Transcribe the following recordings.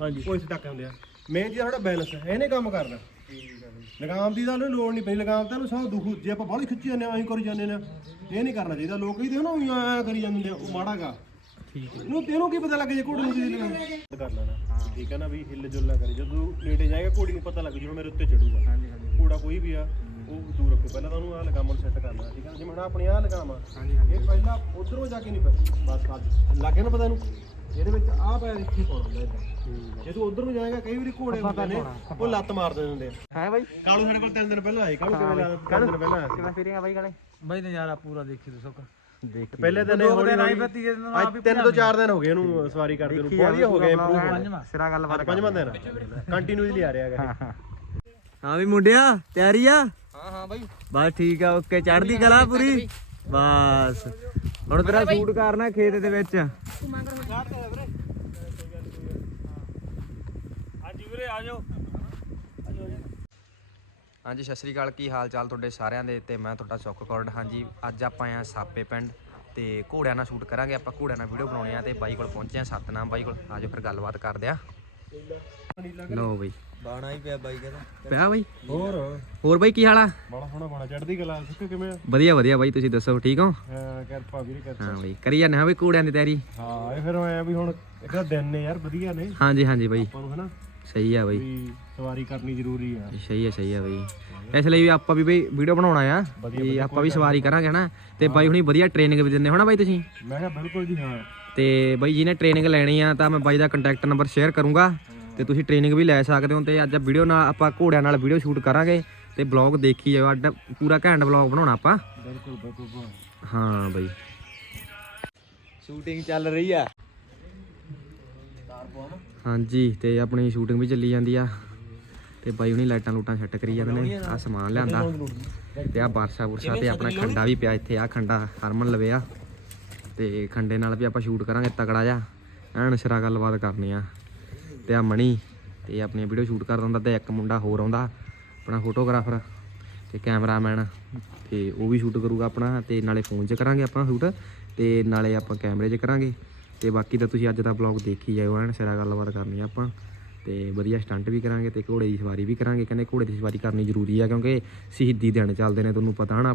ਹਾਂਜੀ। ਉਹ ਇੱਥੇ ਤੱਕ ਹੁੰਦੇ ਆ। ਮੇਨ ਚੀਜ਼ ਸਾਡਾ ਬੈਲੈਂਸ ਹੈ ਇਹਨੇ ਕੰਮ ਕਰਨਾ। ਲਗਾਮ ਦੀ ਤਾਂ ਉਹਨੂੰ ਲੋੜ ਨਹੀਂ ਪਈ ਲਗਾਮ ਤਾਂ ਉਹਨੂੰ ਸਭ ਦੁੱਖ ਜੇ ਆਪਾਂ ਬਾਹਲੀ ਖਿੱਚੀ ਜਾਂਦੇ ਆ ਐਂ ਕਰੀ ਜਾਂਦੇ ਨੇ ਇਹ ਨਹੀਂ ਕਰਨਾ ਚਾਹੀਦਾ। ਲੋਕ ਕਹਿੰਦੇ ਨਾ ਊਂ ਐਂ ਕਰੀ ਜਾਂਦੇ ਆ ਉਹ ਮਾੜਾਗਾ ਠੀਕ ਹੈ। ਇਹਨੂੰ ਤੈਨੂੰ ਕੀ ਪਤਾ ਲੱਗ ਜੇ ਘੋੜੇ ਨੂੰ ਲਗਾਮ। ਕਰ ਲੈਣਾ। ਠੀਕ ਹੈ ਨਾ ਵੀ ਹਿੱਲ ਜੁਲ ਨਾ ਕਰੇ। ਜਦੋਂ ਨੇੜੇ ਜਾਏਗਾ ਘੋੜੀ ਨੂੰ ਪਤਾ ਲੱਗ ਜੂ ਮੇਰੇ ਉੱਤੇ ਚੜੂਗਾ। ਹਾਂਜੀ ਹਾਂਜੀ ਘੋੜਾ ਕੋਈ ਵੀ ਆ ਉਹ ਦੂਰ ਰੱਖੋ। ਪਹਿਲਾਂ ਤਾਂ ਉਹਨੂੰ ਆ ਲਗਾਮ ਨੂੰ ਸੈੱਟ ਕਰਨਾ ਠੀਕ ਹੈ ਨਾ? ਜਿਵੇਂ ਹੁਣ ਆਪਣੀ ਆ ਲਗਾਮ ਆ ਇਹ ਪਹਿਲਾਂ ਉਧਰੋਂ ਜਾ ਕੇ ਨਹੀਂ ਪਤਾ। ਬਸ ਲੱਗੇ ਨਾ ਪਤਾ ਇਹਨੂੰ? ਇਹਦੇ ਵਿੱਚ ਆ ਪੈਰ ਇੱਥੇ ਪਾਉਣਾ ਹੁੰਦਾ ਇਦਾਂ ਜੇ ਤੂੰ ਉਧਰ ਨੂੰ ਜਾਏਗਾ ਕਈ ਵਾਰੀ ਘੋੜੇ ਹੁੰਦੇ ਨੇ ਉਹ ਲੱਤ ਮਾਰ ਦਿੰਦੇ ਹੁੰਦੇ ਆ। ਹੈ ਬਾਈ? ਕਾਲੂ ਸਾਡੇ ਕੋਲ ਤਿੰਨ ਦਿਨ ਪਹਿਲਾਂ ਆਏ ਕਾਲੂ ਕਿਵੇਂ ਲਾ ਤਿੰਨ ਦਿਨ ਪਹਿਲਾਂ ਆਇਆ। ਕਿਵੇਂ ਫੀਲਿੰਗ ਆ ਬਾਈ ਗਾਲੇ ਬਾਈ ਨਜ਼ਾਰਾ ਪੂਰਾ ਦੇਖੀ ਤੂੰ ਸੁੱਕ ਦੇਖ ਪਹਿਲੇ ਦਿਨ ਹੌਲੀ ਫਿਰ ਤੀਜੇ ਦਿਨ ਨੂੰ ਅੱਜ ਤਿੰਨ ਤੋਂ ਚਾਰ ਦਿਨ ਹੋ ਗਏ ਇਹਨੂੰ ਸਵਾਰੀ ਕਰਦੇ ਨੂੰ। ਵਧੀਆ ਹੋ ਗਿਆ ਇੰਪਰੂਵ ਪੰਜਵਾਂ ਸਿਰਾ ਗੱਲਬਾਤ ਪੰਜਵਾਂ ਦਿਨ ਕੰਟੀਨਿਊਸਲੀ ਆ ਰਿਹਾ ਹੈਗਾ। ਹਾਂ ਵੀ ਮੁੰਡਿਆ ਤਿਆਰੀ ਆ? ਹਾਂ ਹਾਂ ਬਾਈ। ਬਸ ਠੀਕ ਆ ਓਕੇ। ਚੜ੍ਹਦੀ ਕਲਾ ਪੂਰੀ। ਬਸ। ਹੁਣ ਤੇਰਾ ਸ਼ੂਟ ਕਰਨਾ ਖੇਤ ਦੇ ਵਿੱਚ। ਹਾਂਜੀ ਵੀਰੇ ਆ ਜਾਓ। ਹਾਂਜੀ ਸਤਿ ਸ੍ਰੀ ਅਕਾਲ। ਕੀ ਹਾਲ ਚਾਲ ਤੁਹਾਡੇ ਸਾਰਿਆਂ ਦੇ? ਤੇ ਮੈਂ ਤੁਹਾਡਾ ਸੁੱਖ ਕੌਰਡ ਹਾਂਜੀ ਅੱਜ ਆਪਾਂ ਆ ਸਾਪੇ ਪਿੰਡ ਤੇ ਘੋੜਿਆਂ ਨਾਲ ਸ਼ੂਟ ਕਰਾਂਗੇ। ਆਪਾਂ ਘੋੜਿਆਂ ਨਾਲ ਵੀਡੀਓ ਬਣਾਉਣੇ ਆ ਤੇ ਬਾਈ ਕੋਲ ਪਹੁੰਚੇ ਆ ਸਤਨਾਮ ਬਾਈ ਕੋਲ। ਆਜੋ ਫਿਰ ਗੱਲਬਾਤ ਕਰਦੇ ਆ ਲਓ ਬਾਈ। ਬਾਣਾ ਹੀ ਪਿਆ ਬਾਈ ਕਹਿੰਦਾ। ਪਿਆ ਬਾਈ? ਹੋਰ? ਹੋਰ ਬਾਈ ਕੀ ਹਾਲ ਆ? ਬੜਾ ਸੋਹਣਾ ਬਣਾ ਚੜਦੀ ਕਲਾ ਸਿੱਖ ਕਿਵੇਂ ਆ? ਵਧੀਆ ਵਧੀਆ ਬਾਈ ਤੁਸੀਂ ਦੱਸੋ ਠੀਕ ਹੋ? ਹਾਂ ਕਿਰਪਾ ਵੀਰੇ ਕਿਰਪਾ। ਹਾਂ ਬਾਈ ਕਰੀ ਜਾਂਦੇ ਹਾਂ ਬਾਈ ਘੋੜਿਆਂ ਦੀ ਤਿਆਰੀ। ਹਾਂ ਇਹ ਫਿਰ ਆਇਆ ਵੀ ਹੁਣ ਇੱਕ ਤਾਂ ਦਿਨ ਨੇ ਯਾਰ ਵਧੀਆ ਨੇ। ਹਾਂਜੀ ਹਾਂਜੀ ਬਾਈ। ਆਪਾਂ ਨੂੰ ਹਨਾ ਸਹੀ ਆ ਬਾਈ। ਵੀ ਸਵਾਰੀ ਕਰਨੀ ਜ਼ਰੂਰੀ ਆ। ਸਹੀ ਹੈ ਸਹੀ ਹੈ ਬਾਈ। ਇਸ ਲਈ ਵੀ ਆਪਾਂ ਵੀ ਬਈ ਵੀਡੀਓ ਬਣਾਉਣਾ ਆ ਵੀ ਆਪਾਂ ਵੀ ਸਵਾਰੀ ਕਰਾਂਗੇ ਹਨਾ। ਤੇ ਬਾਈ ਹੁਣੀ ਵਧੀਆ ਟ੍ਰੇਨਿੰਗ ਵੀ ਦਿੰਦੇ ਹੋਣਾ ਬਾਈ ਤੁਸੀਂ? ਮੈਂ ਕਿਹਾ ਬਿਲਕੁਲ ਜੀ ਹਾਂ। ਤੇ ਬਾਈ ਜਿਹਨੇ ਟ੍ਰੇਨਿੰਗ ਲੈਣੀ ਆ ਤਾਂ ਮੈਂ ਬਾਈ ਦਾ ਕੰਟੈਕਟ ਨੰਬਰ ਸ਼ੇਅਰ ਕਰੂੰਗਾ ਤੇ ਤੁਸੀਂ ਟ੍ਰੇਨਿੰਗ ਵੀ ਲੈ ਸਕਦੇ ਹੋ ਤੇ ਅੱਜ ਵੀਡੀਓ ਨਾਲ ਆਪਾਂ ਘੋੜਿਆਂ ਨਾਲ ਵੀਡੀਓ ਸ਼ੂਟ ਕਰਾਂਗੇ ਤੇ ਬਲੌਗ ਦੇਖੀ ਜਾਓ। ਅੱਡ ਪੂਰਾ ਘੈਂਟ ਬਲੌਗ ਬਣਾਉਣਾ ਆਪਾਂ। ਬਿਲਕੁਲ ਬਿਲਕੁਲ ਹਾਂ ਬਾਈ। ਸ਼ੂਟਿੰਗ ਚੱਲ ਰਹੀ ਆ। ਹਾਂਜੀ ਤੇ ਆਪਣੀ ਸ਼ੂਟਿੰਗ ਵੀ ਚੱਲੀ ਜਾਂਦੀ ਆ। ਤੇ ਬਾਈ ਹੁਣੀ ਲਾਈਟਾਂ ਲੂਟਾਂ ਸੈੱਟ ਕਰੀ ਜਾਂਦੇ ਨੇ। ਆ ਸਮਾਨ ਲਿਆਂਦਾ। ਤੇ ਆ ਬਾਰਸ਼ਾ ਬੁਰਸ਼ਾ ਤੇ ਆਪਣਾ ਖੰਡਾ ਵੀ ਪਿਆ ਇੱਥੇ ਆ ਖੰਡਾ ਹਰਮਨ ਲਵੇ ਆ। ਤੇ ਖੰਡੇ ਨਾਲ ਵੀ ਆਪਾਂ ਸ਼ੂਟ ਕਰਾਂਗੇ ਤਕੜਾ ਜਾ ਐਨ ਸਰਾ ਗੱਲਬਾਤ ਕਰਨੀ ਆ। ਤੇ ਆ ਮਣੀ, ਤੇ ਆਪਣੀ ਵੀਡੀਓ ਸ਼ੂਟ ਕਰਦਾ ਹੁੰਦਾ ਤੇ ਇੱਕ ਮੁੰਡਾ ਹੋਰ ਆਉਂਦਾ, ਆਪਣਾ ਫੋਟੋਗ੍ਰਾਫਰ ਤੇ ਕੈਮਰਾਮੈਨ ਤੇ ਉਹ ਵੀ ਸ਼ੂਟ ਕਰੂਗਾ ਆਪਣਾ ਤੇ ਨਾਲੇ ਫੋਨ 'ਚ ਕਰਾਂਗੇ ਆਪਾਂ ਸ਼ੂਟ ਤੇ ਨਾਲੇ ਆਪਾਂ ਕੈਮਰੇ 'ਚ ਕਰਾਂਗੇ। ਤੇ ਬਾਕੀ ਤਾਂ ਤੁਸੀਂ ਅੱਜ ਦਾ ਬਲੌਗ ਦੇਖੀ ਜਾਇਓ, ਐਨ ਸਰਾ ਗੱਲਬਾਤ ਕਰਨੀ ਆ ਆਪਾਂ। ਤੇ ਵਧੀਆ ਸਟੰਟ ਵੀ ਕਰਾਂਗੇ ਤੇ ਘੋੜੇ ਦੀ ਸਵਾਰੀ ਵੀ ਕਰਾਂਗੇ। ਕਹਿੰਦੇ ਘੋੜੇ ਦੀ ਸਵਾਰੀ ਕਰਨੀ ਜ਼ਰੂਰੀ ਆ ਕਿਉਂਕਿ ਸ਼ਹੀਦੀ ਦਿਨ ਚੱਲਦੇ ਨੇ, ਤੁਹਾਨੂੰ ਪਤਾ ਹਨਾ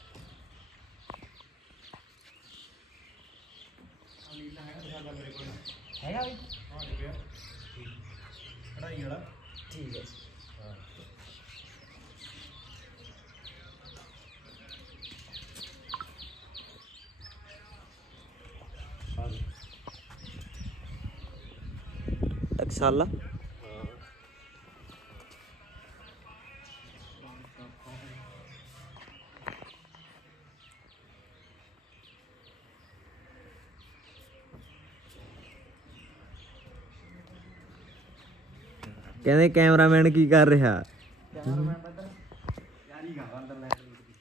ਟਕਸਾਲਾ ਕਹਿੰਦੇ ਕੈਮਰਾਮੈਨ ਕੀ ਕਰ ਰਿਹਾ?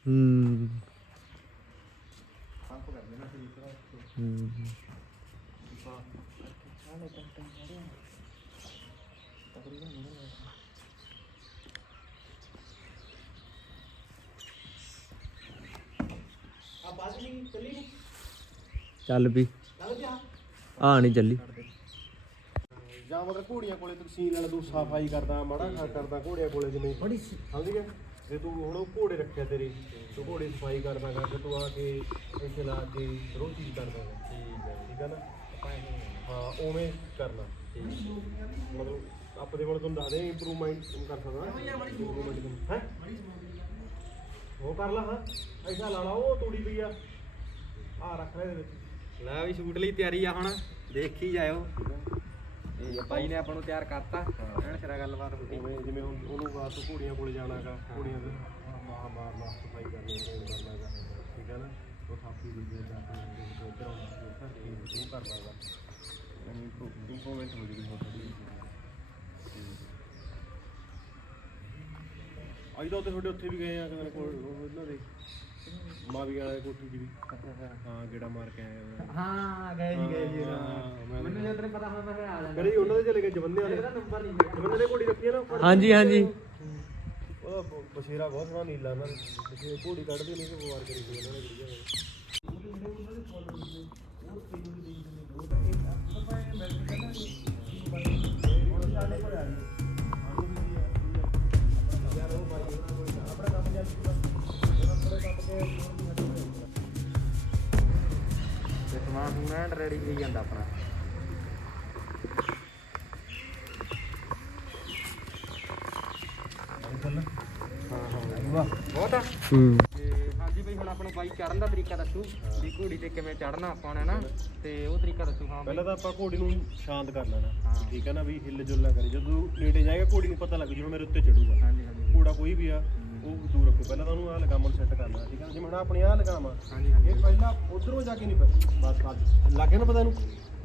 ਹੂੰ। ਹੂੰ। ਚੱਲ ਵੀ। ਆ ਨਹੀਂ ਚੱਲੀ। ਜਾਂ ਮਤਲਬ ਘੋੜੀਆਂ ਕੋਲੇ ਤੂੰ ਸੀਨ ਵਾਲਾ ਤੂੰ ਸਫ਼ਾਈ ਕਰਦਾ ਮਾੜਾ ਖਾ ਕਰਦਾ ਘੋੜੀਆਂ ਕੋਲੇ ਜਿਵੇਂ। ਬੜੀ ਸਮਝ ਗਿਆ? ਜੇ ਤੂੰ ਹੁਣ ਉਹ ਘੋੜੇ ਰੱਖਿਆ ਤੇਰੇ ਤੂੰ ਘੋੜੇ ਦੀ ਸਫ਼ਾਈ ਕਰਦਾ ਗਾ ਤੇ ਆ ਕੇ ਇੱਥੇ ਲਾ ਕੇ ਰੋਜ਼ ਚੀਜ਼ ਕਰਦਾ ਗਾ। ਠੀਕ ਹੈ ਠੀਕ ਹੈ ਨਾ? ਹਾਂ ਉਵੇਂ ਕਰਨਾ। ਮਤਲਬ ਆਪਣੇ ਕੋਲ ਤੁਹਾਨੂੰ ਦੱਸਦੇ ਇੰਪਰੂਵਮੈਂਟ ਕਰ ਸਕਦਾ। ਹੈ ਉਹ ਕਰ ਲਾ ਹਾਂ ਐਸਾ ਲਾ ਲਾ ਉਹ ਤੂੜੀ ਪਈ ਆ। ਆ ਰੱਖ ਲੈ ਇਹਦੇ ਵਿੱਚ। ਲੈ ਵੀ ਸ਼ੂਟ ਲਈ ਤਿਆਰੀ ਆ ਹੁਣ ਦੇਖੀ ਜਾਇਓ। ਇਹ ਬਾਈ ਨੇ ਆਪਾਂ ਨੂੰ ਤਿਆਰ ਕਰਤਾ ਐਨ ਸਿਰਾ ਗੱਲਬਾਤ ਹੋ ਗਈ ਉਵੇਂ ਜਿਵੇਂ ਹੁਣ ਉਹਨੂੰ ਬਾਅਦ ਤੋਂ ਘੋੜੀਆਂ ਕੋਲੇ ਜਾਣਾਗਾ ਘੋੜੀਆਂ ਦੇ ਮਾਰ ਮਾਰ ਮਾਰ ਸਫ਼ਾਈ ਕਰਨੀ ਹੈ ਉਹ ਕਰਨਾਗਾ ਠੀਕ ਹੈ ਨਾ? ਉਹ ਥਾਪੀ ਦੀ ਜੇ ਜਾ ਕੇ ਉਧਰ ਉਹ ਕਰਨਾਗਾ ਇੰਪਰੂਵਮੈਂਟ ਹੋ ਜੂਗੀ ਬਹੁਤ ਥੋੜੀ ਅੱਜ ਤਾਂ ਉੱਥੇ ਤੁਹਾਡੇ ਉੱਥੇ ਵੀ ਗਏ ਆ ਕਿਤੇ ਕੋਲ ਉਹ ਇਹਨਾਂ ਦੇ। ਮਾਵੀ ਵਾਲੇ ਕੋਠੀ 'ਚ ਵੀ। ਹਾਂ ਗੇੜਾ ਮਾਰ ਕੇ ਆਏ ਆ। ਹਾਂ ਗਏ ਜੀ ਗਏ ਜੀ। ਹਾਂ, ਮੈਂ ਮੈਨੂੰ ਜਦੋਂ ਤੈਨੂੰ ਪਤਾ ਹੁੰਦਾ ਮੈਂ ਫਿਰ ਆ ਜਾਣਾ। ਕਦੇ ਉਹਨਾਂ ਦੇ ਚਲੇ ਗਏ ਜਵੰਦੇ ਵਾਲੇ ਨੰਬਰ ਨਹੀਂ ਜਵੰਦੇ ਨੇ ਘੋੜੀ ਰੱਖੀ ਹੈ ਨਾ ਹਾਂਜੀ ਹਾਂਜੀ। ਉਹਦਾ ਬ- ਬਸ਼ੇਰਾ ਬਹੁਤ ਸੋਹਣਾ ਨੀਲਾ ਨਾ। ਬਸ਼ੇਰ ਘੋੜੀ ਕੱਢਦੇ ਨਹੀਂ ਕਿ ਵਾਰ ਕਰੀ ਸੀ ਉਹਨਾਂ ਨੇ ਵੀਡੀਓ ਤੇ ਰੈਡੀ ਹੋਈ ਜਾਂਦਾ ਆਪਣਾ। ਬਹੁਤ ਆ। ਹੂੰ। ਤੇ ਹਾਂਜੀ ਬਈ ਹੁਣ ਆਪਾਂ ਨੂੰ ਬਾਈ ਚੜਨ ਦਾ ਤਰੀਕਾ ਦੱਸੂ ਵੀ ਘੋੜੀ ਤੇ ਕਿਵੇਂ ਚੜਨਾ ਆਪਾਂ ਨੇ ਨਾ ਤੇ ਉਹ ਤਰੀਕਾ ਦੱਸੂ ਹਾਂ ਪਹਿਲਾਂ ਤਾਂ ਆਪਾਂ ਘੋੜੀ ਨੂੰ ਸ਼ਾਂਤ ਕਰ ਲੈਣਾ। ਠੀਕ ਹੈ ਨਾ ਵੀ ਹਿੱਲ ਜੁਲ ਨਾ ਕਰੇ। ਜਦੋਂ ਨੇੜੇ ਜਾਏਗਾ ਘੋੜੀ ਨੂੰ ਪਤਾ ਲੱਗ ਜੂ ਮੇਰੇ ਉੱਤੇ ਚੜੂਗਾ ਹਾਂਜੀ ਹਾਂਜੀ। ਘੋੜਾ ਕੋਈ ਵੀ ਆ ਉਹ ਦੂਰ ਰੱਖੋ। ਪਹਿਲਾਂ ਤਾਂ ਉਹਨੂੰ ਆ ਲਗਾਮਨ ਸੈੱਟ ਕਰਨਾ ਠੀਕ ਹੈ ਜਿਵੇਂ ਹੁਣ ਆਪਣੀ ਆ ਲਗਾਮ ਆ ਹਾਂਜੀ ਹਾਂਜੀ। ਇਹ ਪਹਿਲਾਂ ਉਧਰੋਂ ਜਾ ਕੇ ਨਹੀਂ ਪਤਾ ਬਸ ਬਸ। ਲੱਗ ਗਿਆ ਨਾ ਪਤਾ ਇਹਨੂੰ?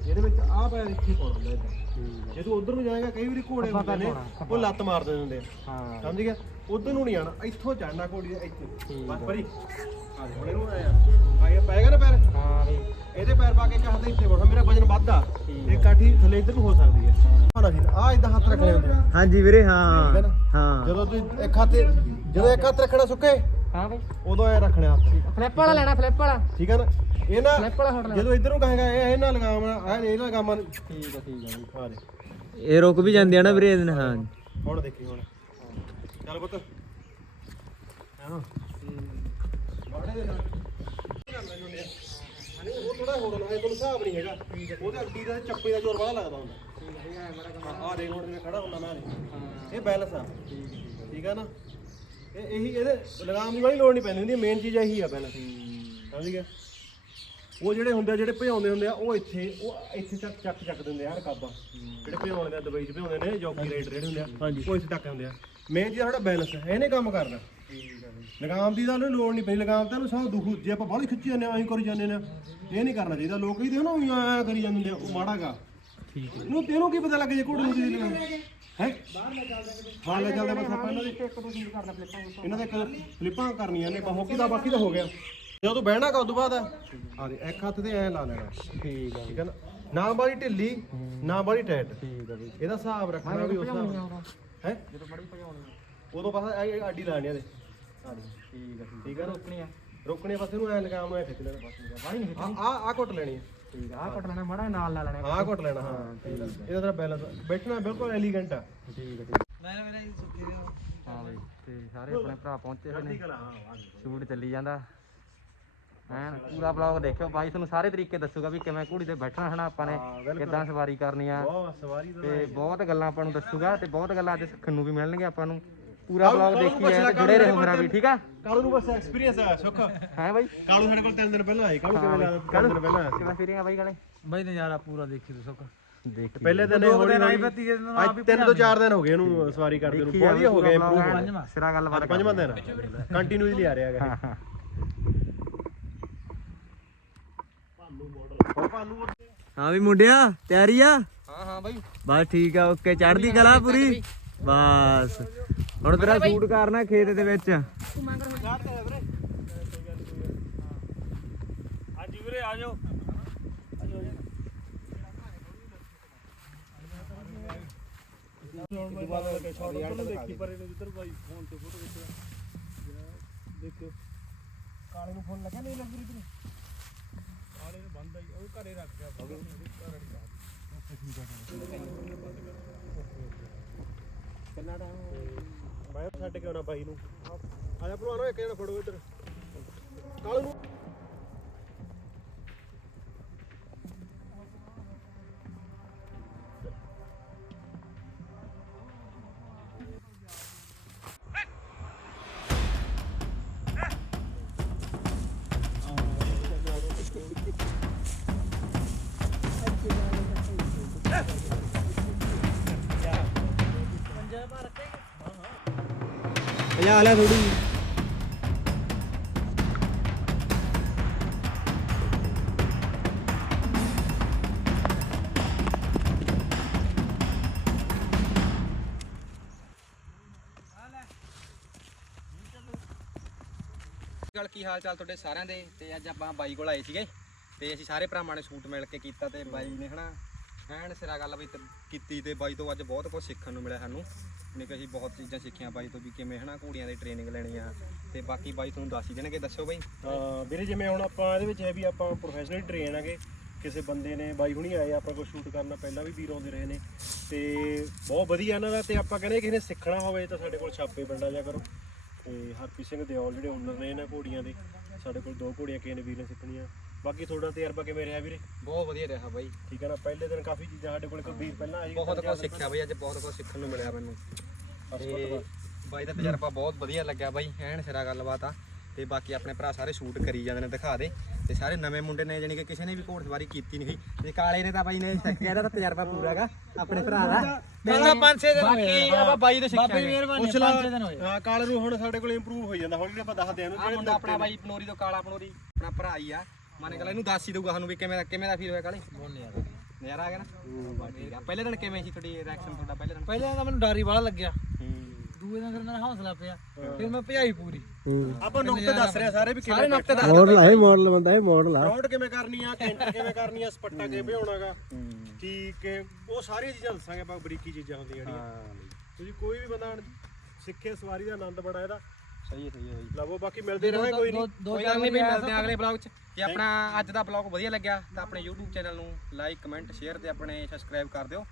ਇਹਦੇ ਵਿੱਚ ਆ ਪੈਰ ਇੱਥੇ ਪਾਉਣਾ ਹੁੰਦਾ ਇਦਾਂ ਜੇ ਤੂੰ ਉਧਰ ਨੂੰ ਜਾਏਗਾ ਕਈ ਵਾਰੀ ਘੋੜੇ ਹੁੰਦੇ ਨੇ ਉਹ ਲੱਤ ਮਾਰ ਦਿੰਦੇ ਹੁੰਦੇ ਆ। ਹਾਂ। ਸਮਝ ਗਿਆ? ਉਧਰ ਨੂੰ ਨਹੀਂ ਆਣਾ ਇੱਥੋਂ ਚੜਨਾ ਘੋੜੀ ਦੇ ਇੱਥੇ। ਠੀਕ ਬਸ ਪਰੀ। ਆ ਦੇ ਹੁਣ ਇਹਨੂੰ ਆਇਆ। ਆਇਆ ਪਏਗਾ ਨਾ ਪੈਰ? ਹਾਂ ਬਈ ਇਹਦੇ ਪੈਰ ਪਾ ਕੇ ਕਹਤੇ ਇੱਥੇ ਬਣਾ ਮੇਰਾ ਵਜਨ ਵੱਧਦਾ। ਇਹ ਕਾਠੀ ਥੱਲੇ ਇੱਧਰ ਨੂੰ ਹੋ ਸਕਦੀ ਹੈ ਆਣਾ ਜੀ ਆ ਇਦਾਂ ਹੱਥ ਰੱਖਣੇ ਹੁੰਦੇ ਹਾਂਜੀ ਵੀਰੇ ਹਾਂ। ਹਾਂ। ਜਦੋਂ ਤੂੰ ਇੱਕ ਹੱਥ ਜਦੋਂ ਇੱਕ ਹੱਥ ਰੱਖਣਾ ਸੁੱਕੇ ਹਾਂ ਬਈ। ਉਦੋਂ ਐ ਰੱਖਣੇ ਹੱਥ। ਫਲਿੱਪ ਵਾਲਾ ਲੈਣਾ ਫਲਿੱਪ ਵਾਲਾ। ਠੀਕ ਹੈ ਨਾ? ਇਹ ਨਾ ਫਲਿੱਪ ਵਾਲਾ ਫੜ ਜਦੋਂ ਇੱਧਰ ਨੂੰ ਕਹੇਗਾ ਇਹ ਇਹ ਨਾਲ ਲਗਾਮ ਆ ਇਹ ਨਾਲ ਲਗਾਮਾਂ ਠੀਕ ਆ ਠੀਕ ਆ ਆ ਦੇ ਇਹ ਰੁਕ ਵੀ ਜਾਂਦੀ ਆ ਨਾ ਵੀਰੇ ਇਹਦੇ ਨਾਲ ਹਾਂ। ਹੁਣ ਦੇਖੀ ਹੁਣ। ਚੱਲ ਪੁੱਤ। ਹਾਂ। ਬਾੜੇ ਦੇ ਨਾਲ। ਉਹ ਥੋੜਾ ਹੋਰ ਨਾ ਇਹ ਤੁਹਾਨੂੰ ਹਿਸਾਬ ਨਹੀਂ ਹੈਗਾ। ਉਹਦੇ ਅੱਡੀ ਦਾ ਚੱਪੇ ਦਾ ਜ਼ੋਰ ਬੜਾ ਲੱਗਦਾ ਹੁੰਦਾ। ਆ ਦੇ ਹੁਣ ਜਿਵੇਂ ਖੜਾ ਹੁੰਦਾ ਨਾ ਇਹ ਬੈਲੈਂਸ ਆ। ਠੀਕ ਆ ਨਾ? ਇਹ ਇਹੀ ਇਹਦੇ ਲਗਾਮ ਦੀ ਵਾਲੀ ਲੋੜ ਨਹੀਂ ਪੈਂਦੀ ਹੁੰਦੀ ਮੇਨ ਚੀਜ਼ ਇਹੀ ਆ ਬੈਲੈਂਸ ਸਮਝ ਗਿਆ? ਉਹ ਜਿਹੜੇ ਹੁੰਦੇ ਆ ਜਿਹੜੇ ਭਜਾਉਂਦੇ ਹੁੰਦੇ ਆ ਉਹ ਇੱਥੇ ਉਹ ਇੱਥੇ ਚੱਕ ਚੱਕ ਚੱਕ ਦਿੰਦੇ ਆ ਰਕਾਬਾਂ ਜਿਹੜੇ ਭਜਾਉਂਦੇ ਆ ਦੁਬਈ 'ਚ ਭਜਾਉਂਦੇ ਨੇ ਜੌਕੀ ਰਾਈਡਰ ਜਿਹੜੇ ਹੁੰਦੇ ਆ ਉਹ ਇੱਥੇ ਟੱਕ ਹੁੰਦੇ ਆ। ਮੇਨ ਚੀਜ਼ ਸਾਡਾ ਬੈਲੈਂਸ ਇਹਨੇ ਕੰਮ ਕਰਨਾ। ਲਗਾਮ ਦੀ ਤਾਂ ਉਹਨੂੰ ਲੋੜ ਨਹੀਂ ਪੈਂਦੀ ਲਗਾਮ ਤਾਂ ਉਹਨੂੰ ਸਭ ਦੁੱਖ ਜੇ ਆਪਾਂ ਬਾਹਲੀ ਖਿੱਚੀ ਜਾਂਦੇ ਆ ਐਂ ਕਰੀ ਜਾਂਦੇ ਨੇ ਇਹ ਨਹੀਂ ਕਰਨਾ ਚਾਹੀਦਾ। ਲੋਕ ਹੀ ਦੇਖੋ ਨਾ ਐਂ ਕਰੀ ਜਾਂਦੇ ਨੇ ਉਹ ਮਾੜਾਗਾ ਠੀਕ ਇਹਨੂੰ ਤੈਨੂੰ ਕੀ ਪਤਾ ਲੱਗ ਜੇ ਘੋੜੇ ਨੂੰ ਕੀ ਲਗਾਮ ਹੈ? ਬਾਹਰ ਲੈ ਚੱਲਦੇ ਬਸ ਆਪਾਂ ਇਹਨਾਂ ਦੀ ਇਹਨਾਂ ਦੇ ਇੱਕ ਫਲਿੱਪਾਂ ਕਰਨੀਆਂ ਨੇ ਬਾਕੀ ਦਾ ਬਾਕੀ ਤਾਂ ਹੋ ਗਿਆ। ਜਦੋਂ ਤੂੰ ਬਹਿਣਾ ਕਾ ਉਦੋਂ ਬਾਅਦ ਆ ਦੇ ਇੱਕ ਹੱਥ ਤੇ ਐ ਲਾ ਲੈਣਾ। ਠੀਕ ਆ ਠੀਕ ਹੈ ਨਾ? ਨਾ ਬਾਲੀ ਢਿੱਲੀ ਨਾ ਬਾਲੀ ਟਾਈਟ ਠੀਕ ਆ ਬਈ ਇਹਦਾ ਹਿਸਾਬ ਰੱਖਣਾ ਵੀ ਉਸ ਹਿਸਾਬ ਹੈ? ਜਦੋਂ ਬੜੀ ਭਜਾਉਣੀ ਉਦੋਂ ਬਸ ਐ ਆਡੀ ਲਾਣੀ ਆ ਦੇ ਆ ਦੇ ਠੀਕ ਆ। ਠੀਕ ਹੈ ਨਾ? ਰੁਕਣੀ ਆ। ਰੋਕਣੇ ਬਸ ਇਹਨੂੰ ਐ ਲਗਾਮ ਨੂੰ ਐ ਖਿੱਚ ਲੈਣਾ। ਬਸ ਨਹੀਂ ਆ ਆ ਆ ਘੁੱਟ ਲੈਣੀ ਹੈ ਠੀਕ ਆ ਆਹ ਕੱਟ ਲੈਣਾ ਮੜਾ ਨਾਲ ਲਾ ਲੈਣਾ ਆ ਘੁੱਟ ਲੈਣਾ ਹਾਂ। ਇਹਦਾ ਤੇਰਾ ਬੈਲੈਂਸ ਬੈਠਣਾ ਬਿਲਕੁਲ ਐਲੀਗੈਂਟ ਆ। ਠੀਕ ਆ ਠੀਕ ਮੈਂ ਨਾ ਮੇਰਾ ਸੁੱਕੀ ਦੇ ਹਾਂ ਬਈ ਤੇ ਸਾਰੇ ਆਪਣੇ ਭਰਾ ਪਹੁੰਚੇ ਹੋਏ ਨੇ। ਹਾਂ ਸ਼ੂਟ ਚੱਲੀ ਜਾਂਦਾ। ਐਨ ਪੂਰਾ ਬਲੌਗ ਦੇਖਿਓ। ਬਾਈ ਤੁਹਾਨੂੰ ਸਾਰੇ ਤਰੀਕੇ ਦੱਸੂਗਾ ਵੀ ਕਿਵੇਂ ਘੋੜੀ ਤੇ ਬੈਠਣਾ ਹਨਾ ਆਪਾਂ ਨੇ ਕਿੱਦਾਂ ਸਵਾਰੀ ਕਰਨੀ ਆ। ਬਹੁਤ ਸਵਾਰੀ ਦਾ ਤੇ ਬਹੁਤ ਗੱਲਾਂ ਆਪਾਂ ਨੂੰ ਦੱਸੂਗਾ ਤੇ ਬਹੁਤ ਗੱਲਾਂ ਅੱਜ ਸਿੱਖਣ ਨੂੰ ਵੀ ਮਿਲਣਗੀਆਂ ਆਪਾਂ ਨੂੰ। ਪੂਰਾ ਬਲੌਗ ਦੇਖੀ ਜਾਏ ਤੇ ਜੁੜੇ ਰਹੋ ਮੇਰਾ ਵੀ ਠੀਕ ਆ? ਕਾਲੂ ਨੂੰ ਬਸ ਐਕਸਪੀਰੀਅੰਸ ਆ ਸੁੱਖ। ਹੈ ਬਾਈ? ਕਾਲੂ ਸਾਡੇ ਕੋਲ ਤਿੰਨ ਦਿਨ ਪਹਿਲਾਂ ਆਏ ਕਾਲੂ ਕਿਵੇਂ ਲੱਗਦਾ ਤਿੰਨ ਦਿਨ ਪਹਿਲਾਂ। ਕਿਵੇਂ ਫੀਰਿੰਗ ਆ ਬਾਈ ਗਾਲੇ ਬਾਈ ਨਜ਼ਾਰਾ ਪੂਰਾ ਦੇਖੀ ਤੂੰ ਸੁੱਕ ਦੇਖ ਪਹਿਲੇ ਦਿਨ ਆਈ ਹੌਲੀ ਬੱਤੀ ਦਿਨ ਆਪ ਤਿੰਨ ਤੋਂ ਚਾਰ ਦਿਨ ਹੋ ਗਏ ਇਹਨੂੰ ਸਵਾਰੀ ਕਰਦੇ ਨੂੰ। ਵਧੀਆ ਹੋ ਗਿਆ ਇੰਪਰੂਵ ਪੰਜਵਾਂ। ਸਿਰਾ ਗੱਲਬਾਤ ਪੰਜਵਾਂ ਦਿਨ ਕੰਟੀਨਿਊਸਲੀ ਆ ਰਿਹਾ ਹੈਗਾ। ਹਾਂ ਵੀ ਮੁੰਡਿਆ ਤਿਆਰੀ ਆ? ਹਾਂ ਹਾਂ ਬਾਈ। ਬਸ ਠੀਕ ਆ ਓਕੇ। ਚੜ੍ਹਦੀ ਕਲਾ ਪੂਰੀ? ਬਸ। ਹੁਣ ਤੇਰਾ ਸ਼ੂਟ ਕਰਨਾ ਖੇਤ ਦੇ ਵਿੱਚ। ਹਾਂਜੀ ਵੀਰੇ ਆ ਜਾਓ। ਦੇਖੀ ਪਰ ਇਹਨੇ ਜਿੱਧਰ ਭਾਈ ਫੋਨ ਤੇ ਫੋਟੋ ਖਿੱਚਿਆ ਦੇਖੋ ਕਾਲੇ ਨੂੰ ਫੋਨ ਲੱਗਿਆ ਨਹੀਂ ਲੱਗ ਰਹੀ ਕਾਲੇ ਨੂੰ ਬੰਦ ਆਈ ਉਹ ਘਰੇ ਰੱਖ ਗਿਆ ਘਰ ਕਿੰਨਾ ਕੇ ਆਉਣਾ ਬਾਈ ਨੂੰ। ਆ ਜਾ ਭਲਵਾਨੋ ਇੱਕ ਜਣਾ ਫੜੋ ਇੱਧਰ। ਕੱਲ ਨੂੰ। ਪੰਜਾਹ ਲੈ ਥੋੜੀ ਗੱਲ ਕੀ ਹਾਲ ਚਾਲ ਤੁਹਾਡੇ ਸਾਰਿਆਂ ਦੇ? ਤੇ ਅੱਜ ਆਪਾਂ ਬਾਈ ਕੋਲ ਆਏ ਸੀਗੇ। ਤੇ ਅਸੀਂ ਸਾਰੇ ਭਰਾਵਾਂ ਨੇ ਸੂਟ ਮਿਲ ਕੇ ਕੀਤਾ ਤੇ ਬਾਈ ਨੇ ਹਨਾ, ਐਨ ਸਿਰਾ ਗੱਲ ਵੀ ਕੀਤੀ ਤੇ ਬਾਈ ਤੋਂ ਅੱਜ ਬਹੁਤ ਕੁਝ ਸਿੱਖਣ ਨੂੰ ਮਿਲਿਆ ਸਾਨੂੰ। ਨੇ ਕਿ ਅਸੀਂ ਬਹੁਤ ਚੀਜ਼ਾਂ ਸਿੱਖੀਆਂ ਬਾਈ ਤੋਂ ਵੀ ਕਿਵੇਂ ਹਨਾ ਘੋੜੀਆਂ ਦੀ ਟ੍ਰੇਨਿੰਗ ਲੈਣੀ ਆ। ਤੇ ਬਾਕੀ ਬਾਈ ਤੁਹਾਨੂੰ ਦੱਸ ਹੀ ਦੇਣਗੇ ਦੱਸੋ ਬਾਈ। ਹਾਂ, ਵੀਰੇ ਜਿਵੇਂ ਹੁਣ ਆਪਾਂ ਇਹਦੇ ਵਿੱਚ ਹੈ ਵੀ ਆਪਾਂ ਪ੍ਰੋਫੈਸ਼ਨਲ ਟ੍ਰੇਨ ਆਗੇ, ਕਿਸੇ ਬੰਦੇ ਨੇ, ਬਾਈ ਹੁਣੀ ਆਏ, ਆਪਾਂ ਕੋਲ ਸ਼ੂਟ ਕਰਨਾ ਪਹਿਲਾਂ ਵੀ ਵੀਰ ਆਉਂਦੇ ਰਹੇ ਨੇ। ਤੇ ਬਹੁਤ ਵਧੀਆ ਇਹਨਾਂ ਦਾ, ਤੇ ਆਪਾਂ ਕਹਿੰਦੇ ਕਿਸੇ ਨੇ ਸਿੱਖਣਾ ਹੋਵੇ ਤਾਂ ਸਾਡੇ ਕੋਲ ਛਾਪੇ ਪਿੰਡਾ ਜਾ ਕਰੋ। ਤੇ ਹਰਪ੍ਰੀਤ ਸਿੰਘ ਦਿਓਲ ਜਿਹੜੇ ਓਨਰ ਨੇ ਇਹਨਾਂ ਘੋੜੀਆਂ ਦੇ, ਸਾਡੇ ਕੋਲ ਦੋ ਘੋੜੀਆਂ ਕਿਸੇ ਨੇ ਵੀਰ ਨੇ ਸਿੱਖਣੀਆਂ। ਬਾਕੀ ਤੁਹਾਡਾ ਤਜਰਬਾ ਕਿਵੇਂ ਰਿਹਾ ਵੀਰੇ? ਬਹੁਤ ਵਧੀਆ ਰਿਹਾ ਬਾਈ। ਠੀਕ ਹੈ ਨਾ ਪਹਿਲੇ ਦਿਨ ਕਾਫੀ ਚੀਜ਼ਾਂ ਸਾਡੇ ਕੋਲ ਕੋਈ ਵੀਰ ਪਹਿਲਾਂ ਆਈ ਬਹੁਤ ਕੁਝ ਸਿੱਖਿਆ ਬਾਈ ਅੱਜ ਬਹੁਤ ਕੁਝ ਸਿੱਖਣ ਨੂੰ ਮਿਲਿਆ ਮੈਨੂੰ। ਤੇ ਬਾਈ ਦਾ ਤਜਰਬਾ ਬਹੁਤ ਵਧੀਆ ਲੱਗਿਆ ਬਾਈ ਐਨ ਸਿਰਾ ਗੱਲਬਾਤ ਆ। ਤੇ ਬਾਕੀ ਆਪਣੇ ਭਰਾ ਸਾਰੇ ਸ਼ੂਟ ਕਰੀ ਜਾਂਦੇ ਨੇ ਦਿਖਾ ਦੇ। ਤੇ ਸਾਰੇ ਨਵੇਂ ਮੁੰਡੇ ਨੇ ਜਾਨੀ ਕਿ ਕਿਸੇ ਨੇ ਵੀ ਘੋੜਸਵਾਰੀ ਕੀਤੀ ਨਹੀਂ ਹੋਈ ਤੇ ਕਾਲੇ ਨੇ ਤਾਂ ਬਾਈ ਨੇ ਸਿੱਖਿਆ ਇਹਦਾ ਤਾਂ ਤਜਰਬਾ ਪੂਰਾ ਹੈਗਾ ਆਪਣੇ ਭਰਾ ਦਾ। ਕਹਿੰਦਾ 5-6 ਦਿਨ ਬਾਕੀ ਆਪਾਂ ਬਾਈ ਤੋਂ ਬਾਬੇ ਦੀ ਸਿੱਖਿਆ ਮਿਹਰਬਾਨੀ ਪੁੱਛ ਲਾ 5-6 ਦਿਨ ਹੋਏ। ਹਾਂ ਕਾਲੇ ਨੂੰ ਹੁਣ ਸਾਡੇ ਕੋਲ ਇੰਪਰੂਵ ਹੋ ਜਾਂਦਾ ਹੌਲੀ ਹੌਲੀ ਆਪਾਂ ਦੱਸਦੇ ਆਂ ਮੁੰਡਾ ਆਪਣਾ ਬਾਈ ਪਨੋਰੀ ਤੋਂ ਕਾਲਾ ਪਨੋਰੀ ਆਪਣਾ ਭਰਾ ਹੀ ਆ। ਮਨ ਗੱਲ ਇਹਨੂੰ ਦੱਸ ਹੀ ਦਊਗਾ ਸਾਨੂੰ ਵੀ ਕਿਵੇਂ ਦਾ ਕਿਵੇਂ ਦਾ ਫੀਲ ਹੋਇਆ ਕਾਲੇ ਬਹੁਤ ਨਜ਼ਾਰਾ ਨਜ਼ਾਰਾ ਆ ਗਿਆ ਨਾ? ਬਸ ਠੀਕ ਆ। ਪਹਿਲੇ ਦਿਨ ਕਿਵੇਂ ਸੀ ਤੁਹਾਡੀ ਰਿਐਕਸ਼ਨ ਤੁਹਾਡਾ? ਪਹਿਲੇ ਦਿਨ ਪਹਿਲਾਂ ਤਾਂ ਮੈਨੂੰ ਡਰ ਹੀ ਬੜਾ ਲੱਗਿਆ। ਦੂਏ ਦਿਨ ਫਿਰ ਮੇਰਾ ਹੌਸਲਾ ਪਿਆ। ਫਿਰ ਮੈਂ ਭਜਾਈ ਪੂਰੀ। ਆਪਾਂ ਨੁਕਤੇ ਦੱਸ ਰਹੇ ਆ ਸਾਰੇ ਵੀ ਕਿਵੇਂ ਨੁਕਤੇ ਦੱਸ ਮਾਡਲ ਹੈ ਮਾਡਲ ਬੰਦਾ ਇਹ ਮਾਡਲ ਰੌਂਡ ਕਿਵੇਂ ਕਰਨੀ ਆ ਕੈਂਟਰ ਕਿਵੇਂ ਕਰਨੀ ਆ ਸਪੱਟਾ ਕਿਵੇਂ ਭਿਉਣਾਗਾ ਠੀਕ ਹੈ। ਉਹ ਸਾਰੀਆਂ ਚੀਜ਼ਾਂ ਦੱਸਾਂਗੇ ਆਪਾਂ ਬਰੀਕੀ ਚੀਜ਼ਾਂ ਹੁੰਦੀਆਂ ਜਿਹੜੀਆਂ। ਤੁਸੀਂ ਕੋਈ ਵੀ ਬੰਦਾ ਸਿੱਖੇ ਸਵਾਰੀ ਦਾ ਆਨੰਦ ਬੜਾ ਇਹਦਾ। ਸਹੀ ਹੈ ਸਹੀ ਹੈ ਬਾਈ। ਲਵੋ ਬਾਕੀ ਮਿਲਦੇ ਰਹਾਂਗੇ ਕੋਈ ਨਹੀਂ। ਦੋ ਕੋਈ ਗੱਲ ਨਹੀਂ ਵੀ ਮਿਲਦੇ ਆ ਅਗਲੇ ਬਲੌਗ 'ਚ। ਜੇ ਆਪਣਾ ਅੱਜ ਦਾ ਬਲੌਗ ਵਧੀਆ ਲੱਗਿਆ ਤਾਂ ਆਪਣੇ YouTube ਚੈਨਲ ਨੂੰ ਲਾਈਕ ਕਮੈਂਟ ਸ਼ੇਅਰ ਤੇ ਆਪਣੇ ਸਬਸਕ੍ਰਾਈਬ ਕਰ ਦਿਓ।